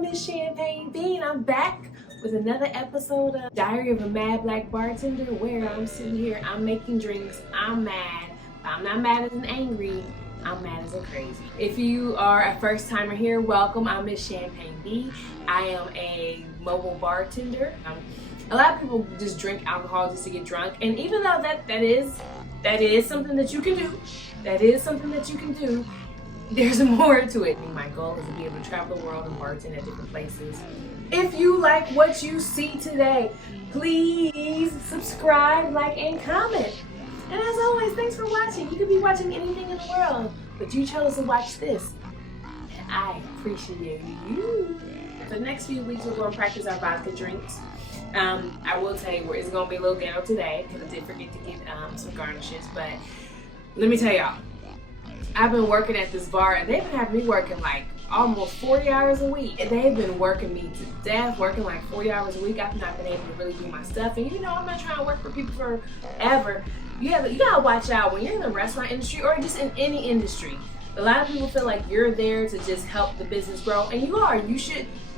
Misschampagneb, and I'm back with another episode of Diary of a Mad Black Bartender, where I'm sitting here, I'm making drinks, I'm mad. I'm not mad as in angry, I'm mad as in crazy. If you are a first timer here, welcome. I'm Misschampagneb. I am a mobile bartender. A lot of people just drink alcohol just to get drunk, and even though that is something that you can do, there's more to it. My goal is to be able to travel the world and bartend at different places. If you like what you see today, please subscribe, like, and comment. And as always, thanks for watching. You could be watching anything in the world, but you chose to watch this. And I appreciate you. For the next few weeks, we're going to practice our vodka drinks. I will tell you, it's going to be a little ghetto today because I did forget to get some garnishes. But let me tell y'all, I've been working at this bar, and they've been having me working like almost 40 hours a week. And they've been working me to death, working like 40 hours a week. I've not been able to really do my stuff. And you know, I'm not trying to work for people forever. You gotta watch out when you're in the restaurant industry or just in any industry. A lot of people feel like you're there to just help the business grow, and you are.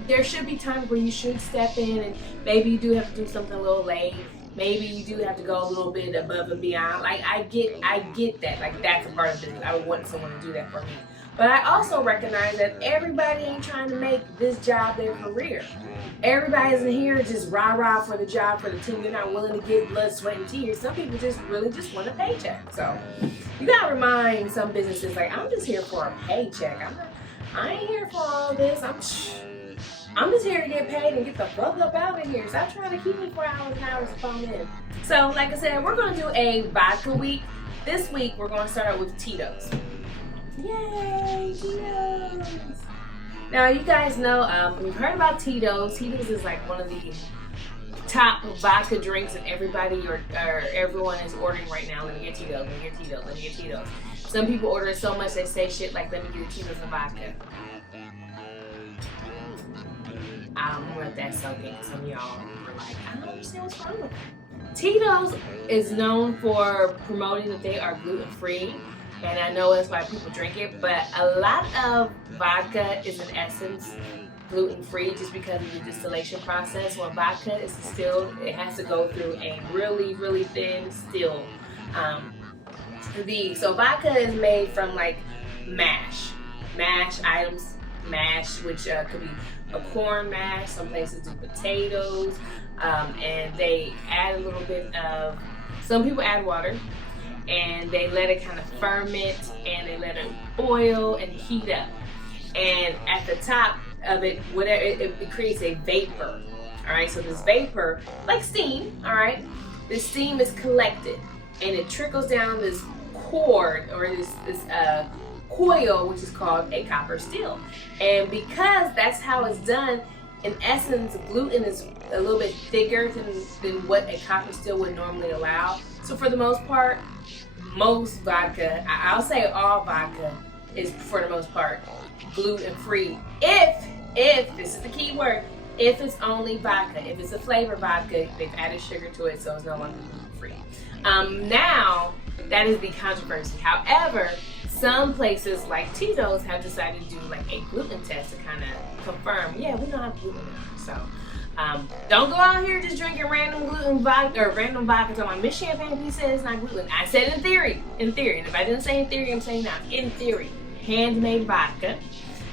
There should be times where you should step in, and maybe you do have to do something a little late. Maybe you do have to go a little bit above and beyond. Like I get that. Like that's a part of business. I would want someone to do that for me. But I also recognize that everybody ain't trying to make this job their career. Everybody isn't here just rah-rah for the job, for the team. They're not willing to give blood, sweat, and tears. Some people really just want a paycheck. So you gotta remind some businesses, like, I'm just here for a paycheck. I ain't here for all this. I'm just here to get paid and get the fuck up out of here. Stop trying to keep me 4 hours and hours to phone in. So like I said, we're gonna do a vodka week. This week we're gonna start out with Tito's. Yay, Tito's! Now you guys know, we've heard about Tito's. Tito's is like one of the top vodka drinks that everybody or everyone is ordering right now. Let me get Tito's, let me get Tito's, let me get Tito's. Some people order it so much they say shit like, let me get Tito's and vodka. I don't know if that's something some of y'all are like, I don't understand what's wrong with it. Tito's is known for promoting that they are gluten-free, and I know that's why people drink it, but a lot of vodka is in essence gluten-free just because of the distillation process. When vodka is distilled, it has to go through a really, really thin still. So vodka is made from like mash items, which could be a corn mash, some places do potatoes, and they add a little bit of, some people add water, and they let it kind of ferment, and they let it boil and heat up. And at the top of it, it creates a vapor. All right, so this vapor, like steam, all right, this steam is collected, and it trickles down this cord, or this coil, which is called a copper still. And because that's how it's done, in essence, gluten is a little bit thicker than what a copper still would normally allow. So for the most part, most vodka, I'll say all vodka, is for the most part gluten-free. If this is the key word, if it's only vodka. If it's a flavored vodka, they've added sugar to it, so it's no longer gluten-free. Now, that is the controversy. However, some places like Tito's have decided to do like a gluten test to kind of confirm, yeah, we don't have gluten in it. So don't go out here just drinking random gluten vodka or random vodka. So my Misschampagneb said it's not gluten. I said in theory. And if I didn't say in theory, I'm saying now. In theory, handmade vodka,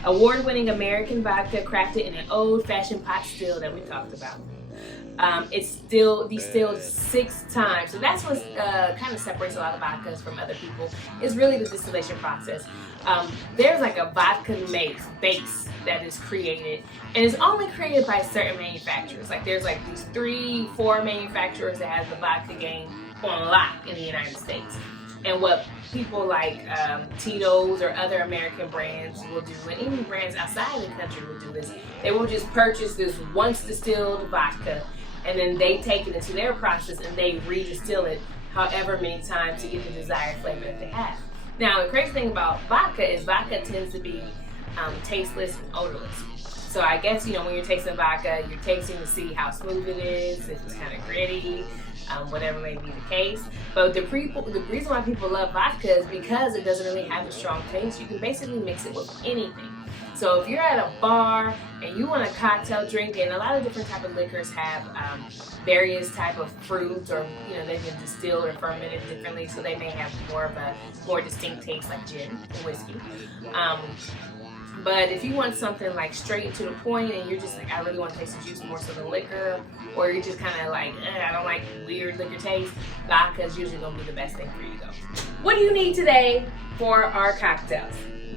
award-winning American vodka crafted in an old-fashioned pot still that we talked about. It's still distilled 6 times. So that's what kind of separates a lot of vodkas from other people, is really the distillation process. There's like a vodka base that is created, and it's only created by certain manufacturers. Like there's like these 3-4 manufacturers that have the vodka game on lock in the United States. And what people like Tito's or other American brands will do, and even brands outside the country will do this, they will just purchase this once distilled vodka, and then they take it into their process and they redistill it however many times to get the desired flavor that they have. Now, the crazy thing about vodka is vodka tends to be tasteless and odorless. So I guess, you know, when you're tasting vodka, you're tasting to see how smooth it is, if it's kind of gritty. whatever may be the case. But the reason why people love vodka is because it doesn't really have a strong taste. You can basically mix it with anything. So if you're at a bar and you want a cocktail drink, and a lot of different type of liquors have various type of fruits, or they've been distilled or fermented differently, so they may have more distinct taste, like gin and whiskey. But if you want something like straight to the point, and you're just like, I really want to taste the juice more so than liquor, or you're just kind of like, I don't like weird liquor taste, vodka is usually going to be the best thing for you though. What do you need today for our cocktails?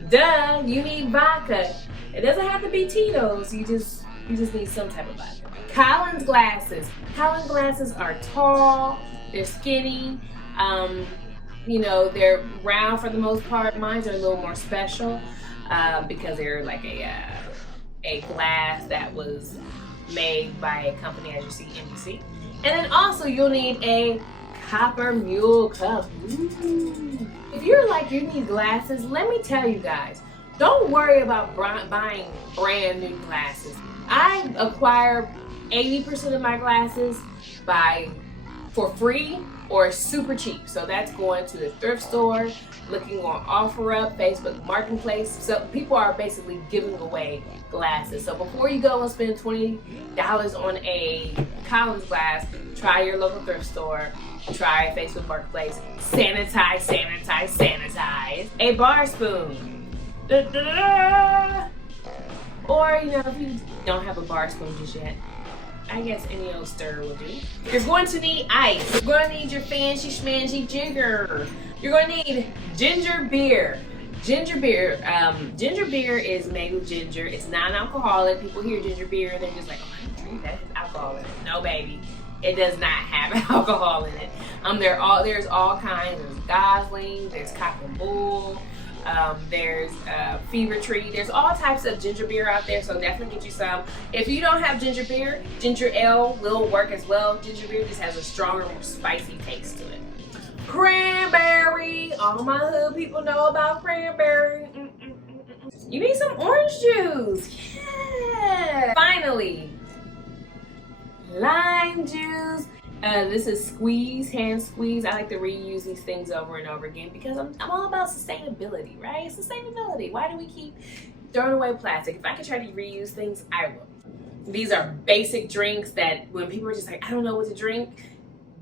Duh, you need vodka. It doesn't have to be Tito's, you just need some type of vodka. Collins glasses. Collins glasses are tall, they're skinny, they're round for the most part. Mine are a little more special. Because they're like a glass that was made by a company, as you see, NBC. And then also you'll need a Copper Mule cup. Ooh. If you're like, you need glasses, let me tell you guys, don't worry about buying brand new glasses. I acquire 80% of my glasses for free or super cheap. So that's going to the thrift store, looking on OfferUp, Facebook Marketplace. So people are basically giving away glasses. So before you go and spend $20 on a Collins glass, try your local thrift store, try Facebook Marketplace, sanitize. A bar spoon. Or, if you don't have a bar spoon just yet, I guess any old stir will do. You're going to need ice. You're going to need your fancy schmancy jigger. You're going to need ginger beer. Ginger beer is made with ginger. It's non-alcoholic. People hear ginger beer and they're just like, oh, I can drink that. There's alcohol in it. No, baby. It does not have alcohol in it. There's all kinds. There's Gosling. There's Cock and Bull. There's Fever Tree. There's all types of ginger beer out there, so definitely get you some. If you don't have ginger beer, ginger ale will work as well. Ginger beer just has a stronger, more spicy taste to it. Cranberry. All my hood people know about cranberry. You need some orange juice. Yeah. Finally, lime juice. This is hand squeeze. I like to reuse these things over and over again because I'm all about sustainability, right? Sustainability. Why do we keep throwing away plastic? If I could try to reuse things, I will. These are basic drinks that when people are just like, I don't know what to drink,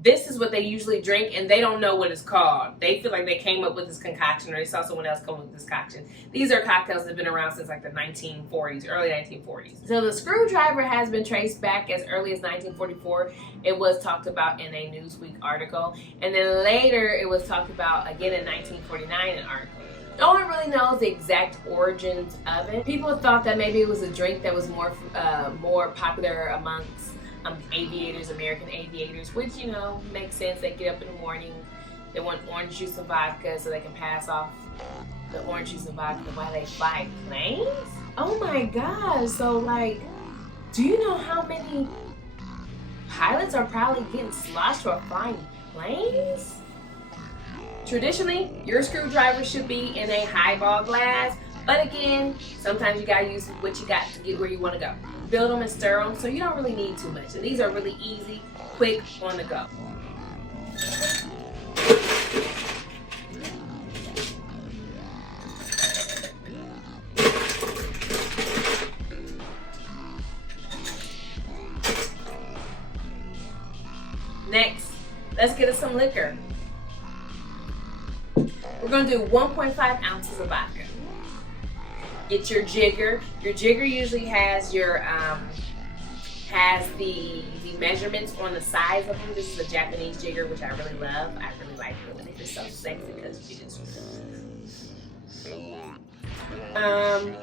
this is what they usually drink, and they don't know what it's called. They feel like they came up with this concoction, or they saw someone else come up with this concoction. These are cocktails that have been around since like the 1940s, early 1940s. So the screwdriver has been traced back as early as 1944. It was talked about in a Newsweek article. And then later it was talked about again in 1949 in an article. No one really knows the exact origins of it. People thought that maybe it was a drink that was more popular amongst aviators, American aviators, which, makes sense. They get up in the morning, they want orange juice and vodka so they can pass off the orange juice and vodka while they fly planes? Oh my gosh. So do you know how many pilots are probably getting sloshed for flying planes? Traditionally, your screwdriver should be in a highball glass, but again, sometimes you gotta use what you got to get where you want to go. Build them and stir them, so you don't really need too much. And these are really easy, quick, on the go. Next, let's get us some liquor. We're gonna do 1.5 ounces of vodka. Get your jigger. Your jigger usually has your the measurements on the sides of them. This is a Japanese jigger, which I really love. I really like it. It's so sexy because you just.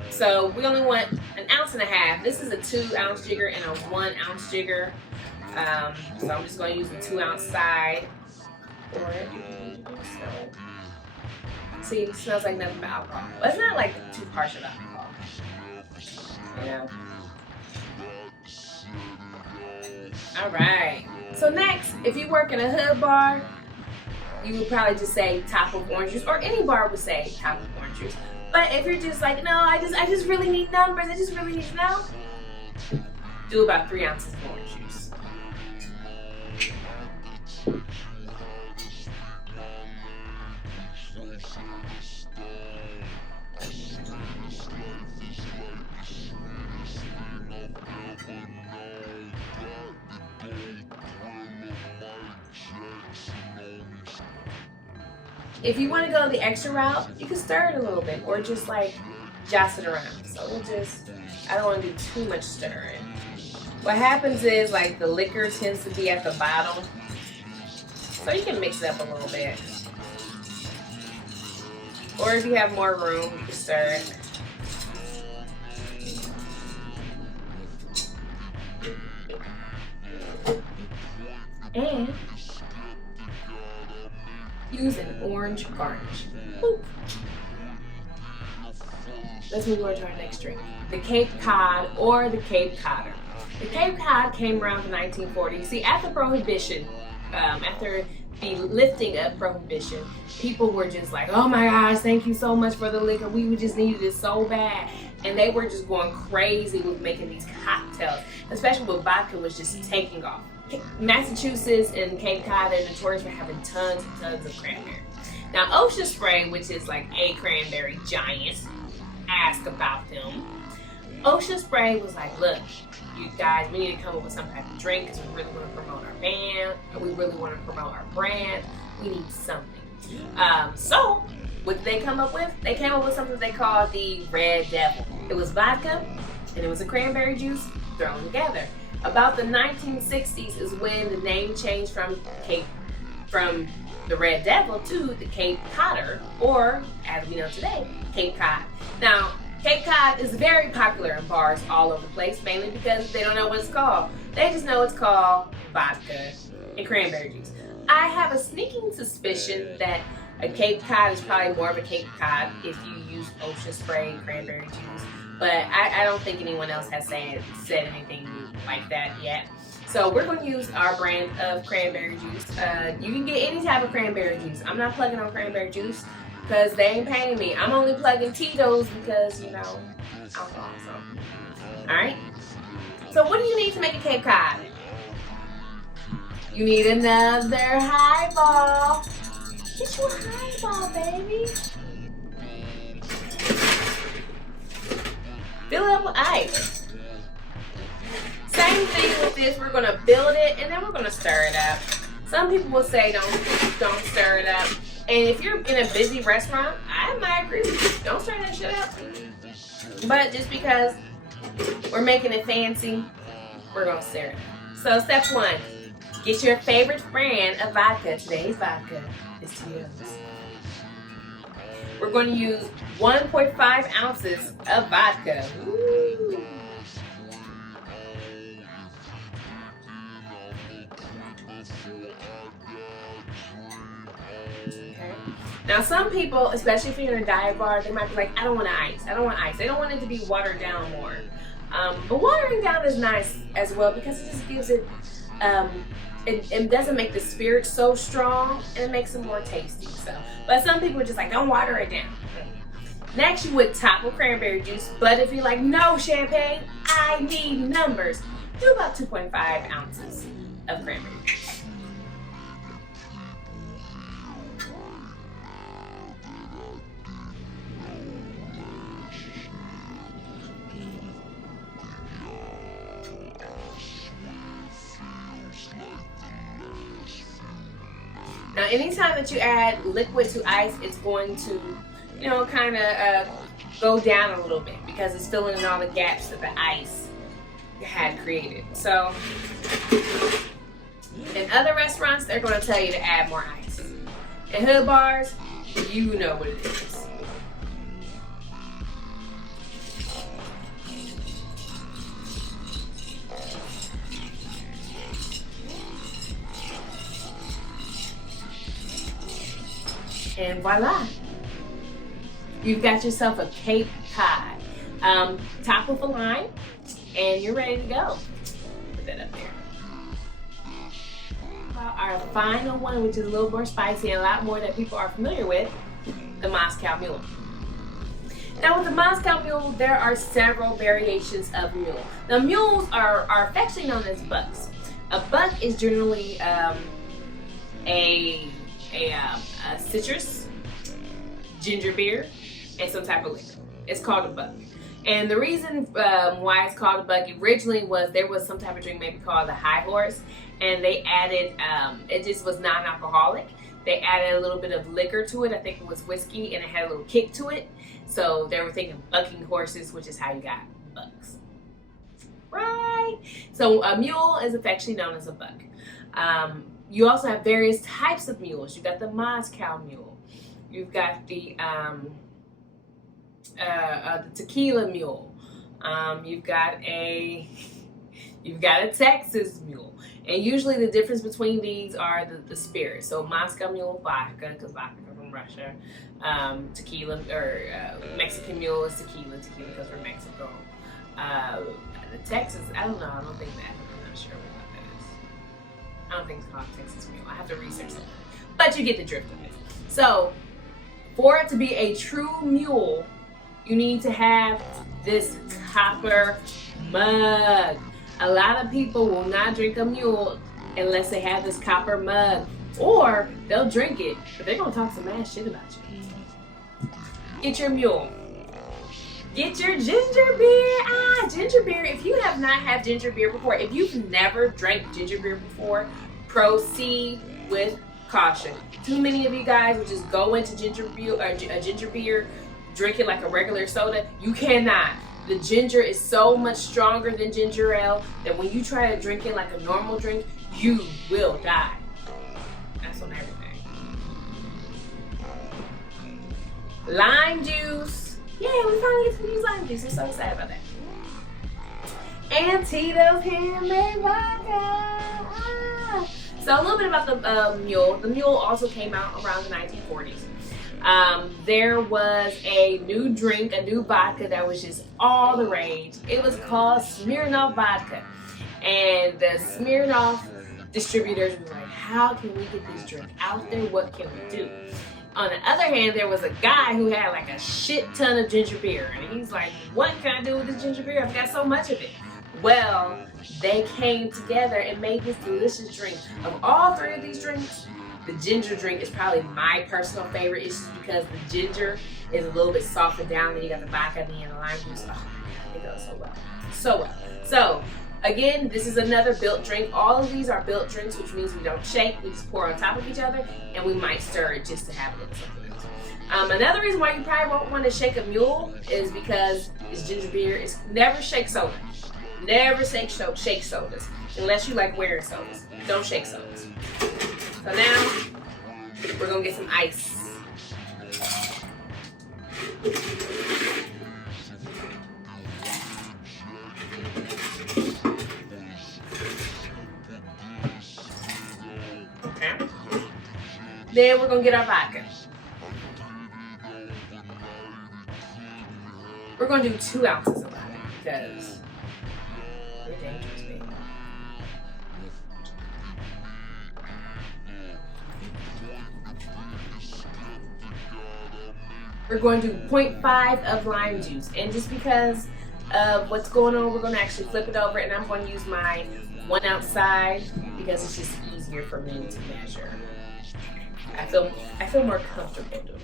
So we only want 1.5 ounces. This is a 2-ounce jigger and a 1-ounce jigger. So I'm just going to use the 2-ounce side for it. See, it smells like nothing but alcohol. But it's not like too harsh of alcohol. Alright. So next, if you work in a hood bar, you would probably just say top of orange juice, or any bar would say top of orange juice. But if you're just like, no, I just really need numbers, I just really need to know, do about 3 ounces of orange juice. If you want to go the extra route, you can stir it a little bit or just like jostle it around. So we'll just, I don't want to do too much stirring. What happens is like the liquor tends to be at the bottom. So you can mix it up a little bit. Or if you have more room, you can stir it. And use an orange garnish. Boop. Let's move on to our next drink. The Cape Cod or the Cape Codder. The Cape Cod came around the 1940s. See, after Prohibition, after the lifting of Prohibition, people were just like, oh my gosh, thank you so much for the liquor. We just needed it so bad. And they were just going crazy with making these cocktails, especially with vodka was just taking off. Massachusetts and Cape Cod are notorious for having tons and tons of cranberry. Now, Ocean Spray, which is like a cranberry giant, asked about them. Ocean Spray was like, look, you guys, we need to come up with some type of drink because we really want to promote our band, and we really want to promote our brand. We need something. So, what did they come up with? They came up with something they called the Red Devil. It was vodka, and it was a cranberry juice thrown together. About the 1960s is when the name changed from the Red Devil to the Cape Codder, or as we know today, Cape Cod. Now, Cape Cod is very popular in bars all over the place, mainly because they don't know what it's called. They just know it's called vodka and cranberry juice. I have a sneaking suspicion that a Cape Cod is probably more of a Cape Cod if you use Ocean Spray and cranberry juice. But I don't think anyone else has said anything like that yet. So we're going to use our brand of cranberry juice. You can get any type of cranberry juice. I'm not plugging on cranberry juice because they ain't paying me. I'm only plugging Tito's because, you know, alcohol. So. Alright? So what do you need to make a Cape Cod? You need another highball. Get you a highball, baby. Fill it up with ice. Same thing with this. We're gonna build it and then we're gonna stir it up. Some people will say don't stir it up. And if you're in a busy restaurant, I might agree with you. Don't stir that shit up. But just because we're making it fancy, we're gonna stir it. So step one, get your favorite brand of vodka. Today's vodka is Tito's. We're going to use 1.5 ounces of vodka. Ooh. Okay. Now some people, especially if you're in a diet bar, they might be like, I don't want ice. I don't want ice. They don't want it to be watered down more. But watering down is nice as well because it just gives it, it doesn't make the spirit so strong and it makes it more tasty. So, but some people are just like, don't water it down. Next, you would top with cranberry juice. But if you're like, no, champagne, I need numbers, do about 2.5 ounces of cranberry juice. Now, anytime that you add liquid to ice, it's going to, you know, kind of go down a little bit because it's filling in all the gaps that the ice had created. So, in other restaurants, they're going to tell you to add more ice. In hood bars, you know what it is. And voila, you've got yourself a Cape Cod. Top with a lime, and you're ready to go. Put that up there. Our final one, which is a little more spicy and a lot more that people are familiar with, the Moscow Mule. Now with the Moscow Mule, there are several variations of mule. Now mules are affectionately known as bucks. A buck is generally a citrus ginger beer, and some type of liquor. It's called a buck. And the reason why it's called a buck originally was there was some type of drink maybe called the high horse, and they added, it just was non-alcoholic. They added a little bit of liquor to it. I think it was whiskey, and it had a little kick to it. So they were thinking bucking horses, which is how you got bucks. Right? So a mule is affectionately known as a buck. You also have various types of mules. You've got the Moscow Mule. You've got the tequila mule. You've got a Texas mule. And usually the difference between these are the spirits. So Moscow Mule, vodka, because vodka comes from Russia. Tequila, or Mexican Mule is tequila. Tequila comes from Mexico. The Texas, I don't know. I don't think that. I'm not sure what that is. I don't think it's called Texas Mule. I have to research it. But you get the drift of it. So for it to be a true mule, you need to have this copper mug. A lot of people will not drink a mule unless they have this copper mug. Or they'll drink it, but they're going to talk some mad shit about you. Get your mule. Get your ginger beer. Ginger beer. If you have not had ginger beer before, if you've never drank ginger beer before, proceed with caution. Too many of you guys will just go into ginger beer, or a ginger beer, drink it like a regular soda. You cannot. The ginger is so much stronger than ginger ale that when you try to drink it like a normal drink, you will die. That's on everything. Lime juice. Yeah, we finally get to use lime juice. I'm so excited about that. And Tito's handmade vodka. So a little bit about the mule. The mule also came out around the 1940s. There was a new drink, a new vodka that was just all the rage. It was called Smirnoff vodka. And the Smirnoff distributors were like, how can we get this drink out there? What can we do? On the other hand, there was a guy who had like a shit ton of ginger beer. And he's like, what can I do with this ginger beer? I've got so much of it. Well, they came together and made this delicious drink. Of all three of these drinks, the ginger drink is probably my personal favorite. It's just because the ginger is a little bit softened down, and you got the vodka and the lime juice. Oh, it goes so well. So well. So, again, this is another built drink. All of these are built drinks, which means we don't shake. We just pour on top of each other, and we might stir it just to have a little something else. Another reason why you probably won't want to shake a mule is because it's ginger beer. It's never shake soda. Never shake sodas unless you like wearing sodas. Don't shake sodas. So now we're gonna get some ice. Okay. Then we're gonna get our vodka. We're gonna do 2 ounces of vodka because we're dangerous, baby. We're going to do 0.5 of lime juice. And just because of what's going on, we're going to actually flip it over, and I'm going to use my 1 ounce side because it's just easier for me to measure. I feel more comfortable doing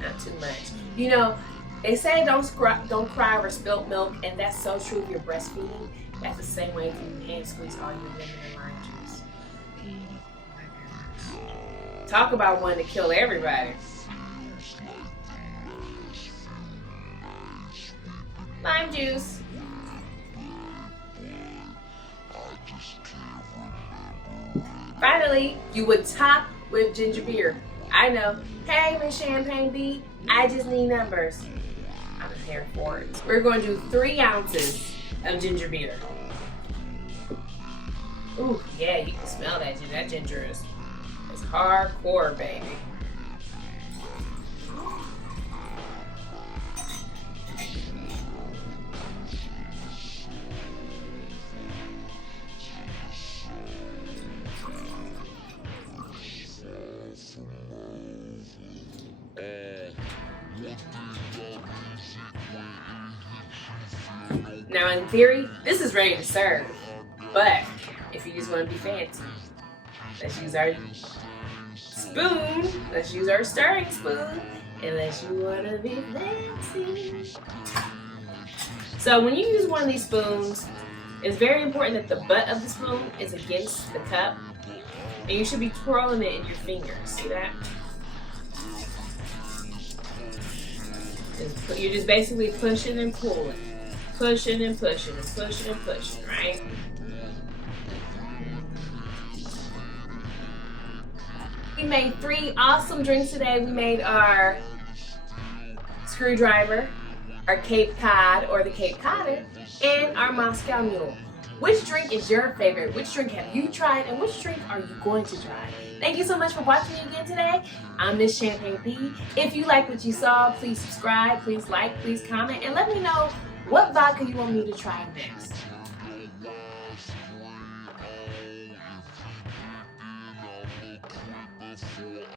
that. Not too much. You know, they say don't cry over spilt milk, and that's so true if you're breastfeeding. That's the same way if you hand squeeze all your lemon and lime juice. Talk about one to kill everybody. Lime juice. Finally, you would top with ginger beer. I know. Hey, Misschampagneb, I just need numbers. I'm here for it. We're going to do 3 ounces of ginger beer. Ooh, yeah, you can smell that. That ginger is hardcore, baby. Now, in theory, this is ready to serve, but if you just want to be fancy, let's use our spoon. Let's use our stirring spoon. Unless you want to be fancy. So when you use one of these spoons, it's very important that the butt of the spoon is against the cup. And you should be twirling it in your fingers. See that? You're just basically pushing and pulling. Pushing and pushing and pushing and pushing, right? We made 3 awesome drinks today. We made our screwdriver, our Cape Cod or the Cape Codder, and our Moscow Mule. Which drink is your favorite? Which drink have you tried, and which drink are you going to try? Thank you so much for watching me again today. I'm Misschampagneb. If you like what you saw, please subscribe, please like, please comment, and let me know what vodka you want me to try next.